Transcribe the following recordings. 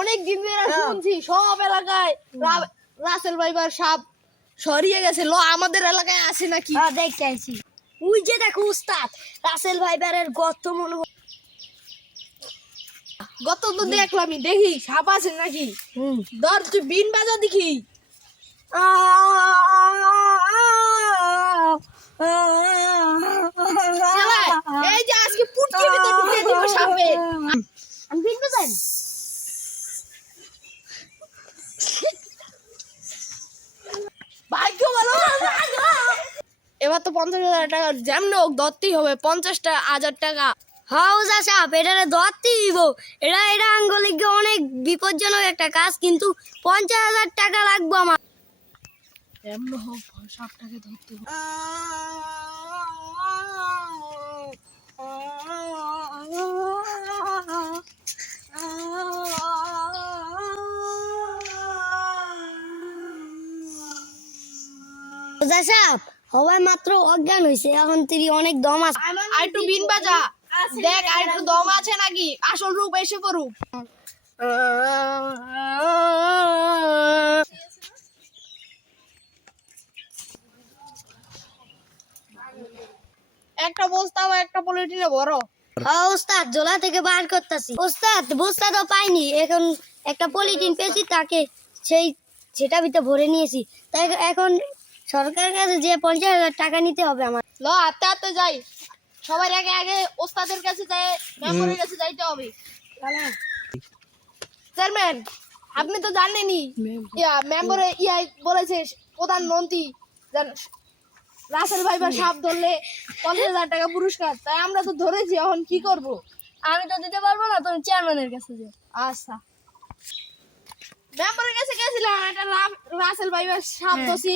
অনেক দিন ধরে শুনছি সব এলাকায় রাসেল ভাইবার সাপ সরিয়ে গেছে। ল আমাদের এলাকায় আসে নাকি? দেখতে আইছি। ওই যে দেখো উস্তাদ, রাসেল ভাইবারের গত মনে গত তো দেখলামই, দেখি সাপ আছে নাকি। ধর তুই বিন বাজা দেখি। শালা, এই যে আজকে পুটকির ভিতর ঢুকিয়ে দিব সাপে। আমি বিন বাজাই। ভাগ্য ভালো। এবার তো 50,000 টাকা যেমন হোক ধরতেই হবে। 50,000 টাকা। হাউজা সাপ এটারে ধরতেই দিব। এটা আঙ্গলিক অনেক বিপজ্জনক একটা কাজ, কিন্তু 50,000 টাকা লাগবে আমার। যেমন হোক সাপটাকে ধরতে হবে। হাউজা সাপ হবাই মাত্র অজ্ঞান হয়েছে, এখন তিনি অনেক দম আছে। আর একটু বিন বাজা দেখ, আর একটু দম আছে নাকি, আসল রূপ এসে পড়ুক। একটা বস্তা বা একটা পলিথিনে বড়। হ্যাঁ ওস্তাদ, জোলা থেকে বার করতেছি। ওস্তাদ বস্তা তো পাইনি, এখন একটা পলিথিন পেয়েছি, তাকে সেটা ভিতরে ভরে নিয়েছি। তাই এখন সরকারের কাছে যে 50,000 টাকা নিতে হবে আমার। ল হাতে হাতে যাই, সবার আগে আগে ওস্তাদের কাছে যায়, মেম্বারের কাছে যাইতে হবে। চেয়ারম্যান, আপনি তো জানেনই মেম্বার বলেছে প্রধানমন্ত্রী রাসেল ভাইবার সাপ ধরলে 50,000 টাকা পুরস্কার। তাই আমরা তো ধরেছি, এখন কি করব? আমি তো দিতে পারবো না, তুমি চেয়ারম্যানের কাছে যাও। আচ্ছা, মেম্বারের কাছে গেছিলাম, একটা রাসেল ভাইবার সাপ ধরছি,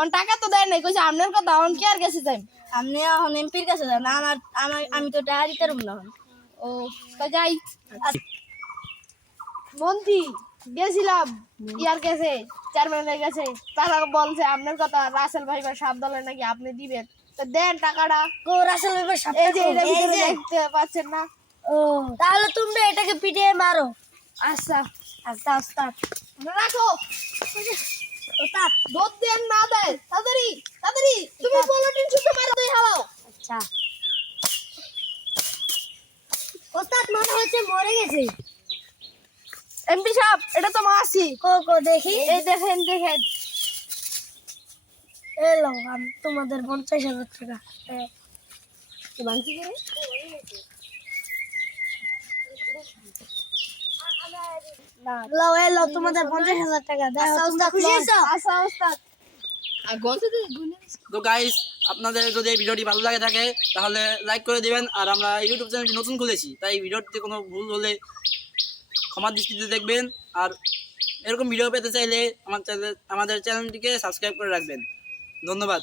অন টাকা তো দেয় নাই, কইছে আপনার কথা, অন কি আর গেছে যাই? আপনি এখন এমপির কাছে যান, আমি তো টাকা দিতে পারবো না। ও তা যাই। মন্ত্রী গেছিলাম ইয়ার কাছে, চেয়ারম্যানের কাছে, তারা বলছে আপনার কথা, রাসেল ভাইবার সাপ ধরলে নাকি আপনি দিবেন। তো দেন টাকাটা। ও রাসেল ভাইবার সাপ, এই যে এটার ভিতরে দেখতে পাচ্ছেন না? ও তাহলে তোমরা এটাকে পিটিয়ে মারো। আচ্ছা আচ্ছা ওস্তাদ, রাখো। ওস্তাদ। দুধ দেন না দেয়, তাড়াতাড়ি তাড়াতাড়ি তুমি পলিথিন শুদ্ধ মারা দিয়ে হালাও। আচ্ছা ওস্তাদ, মনে হচ্ছে মরে গেছে। এমপি সাহেব, এটা তো মাসি। কো দেখি। এই দেখেন দেখেন। এলো তোমাদের 50,000 টাকা। বাংসি করে লাও এলো তোমাদের 50,000 টাকা। দেখো তোমরা খুশি হয়েছো? আচ্ছা ওস্তাদ। তো গাইস, আপনাদের যদি এই ভিডিওটি ভালো লাগে থাকে তাহলে লাইক করে দিবেন। আর আমরা ইউটিউব চ্যানেলটি নতুন খুলেছি, তাই ভিডিওটিতে কোনো ভুল হলে ক্ষমা দৃষ্টিতে দেখবেন। আর এরকম ভিডিও পেতে চাইলে আমাদের চ্যানেলটিকে সাবস্ক্রাইব করে রাখবেন। ধন্যবাদ।